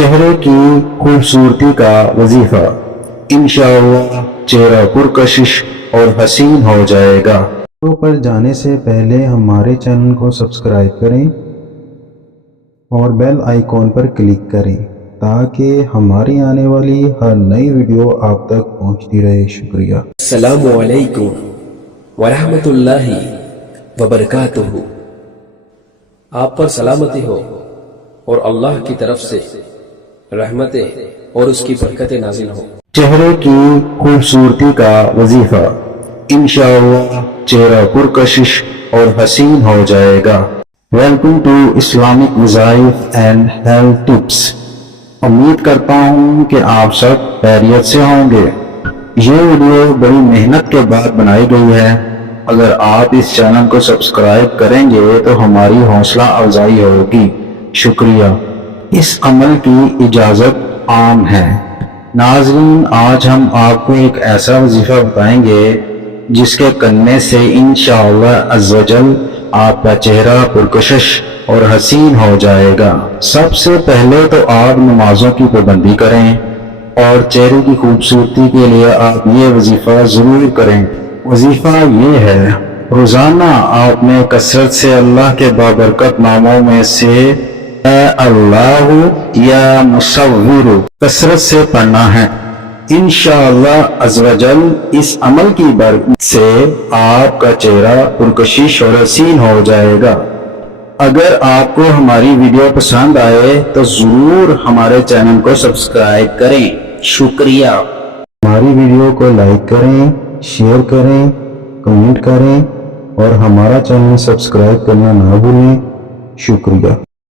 چہرے کی خوبصورتی کا وظیفہ، انشاءاللہ چہرہ پرکشش اور حسین ہو جائے گا۔ ویڈیو پر جانے سے پہلے ہمارے چینل کو سبسکرائب کریں اور بیل آئیکن پر کلک کریں تاکہ ہماری آنے والی ہر نئی ویڈیو آپ تک پہنچتی رہے۔ شکریہ۔ السلام علیکم ورحمۃ اللہ وبرکاتہ۔ آپ پر سلامتی ہو اور اللہ کی طرف سے رحمتیں اور اس کی برکتیں نازل ہوں۔ چہرے کی خوبصورتی کا وظیفہ، انشاءاللہ چہرہ پرکشش اور حسین ہو جائے گا۔ ویلکم ٹو اسلامک وظائف اینڈ ہیلتھ ٹپس۔ امید کرتا ہوں کہ آپ سب خیریت سے ہوں گے۔ یہ ویڈیو بڑی محنت کے بعد بنائی گئی ہے۔ اگر آپ اس چینل کو سبسکرائب کریں گے تو ہماری حوصلہ افزائی ہوگی۔ شکریہ۔ اس عمل کی اجازت عام ہے۔ ناظرین، آج ہم آپ کو ایک ایسا وظیفہ بتائیں گے جس کے کرنے سے انشاءاللہ عز و جل آپ کا چہرہ پرکشش اور حسین ہو جائے گا۔ سب سے پہلے تو آپ نمازوں کی پابندی کریں اور چہرے کی خوبصورتی کے لیے آپ یہ وظیفہ ضرور کریں۔ وظیفہ یہ ہے، روزانہ آپ نے کثرت سے اللہ کے بابرکت ناموں میں سے اے اللہ یا مصور کثرت سے پڑھنا ہے۔ انشاءاللہ عز و جل اس عمل کی برکت سے آپ کا چہرہ پرکشش اور حسین ہو جائے گا۔ اگر آپ کو ہماری ویڈیو پسند آئے تو ضرور ہمارے چینل کو سبسکرائب کریں۔ شکریہ۔ ہماری ویڈیو کو لائک کریں، شیئر کریں، کمنٹ کریں اور ہمارا چینل سبسکرائب کرنا نہ بھولیں۔ شکریہ۔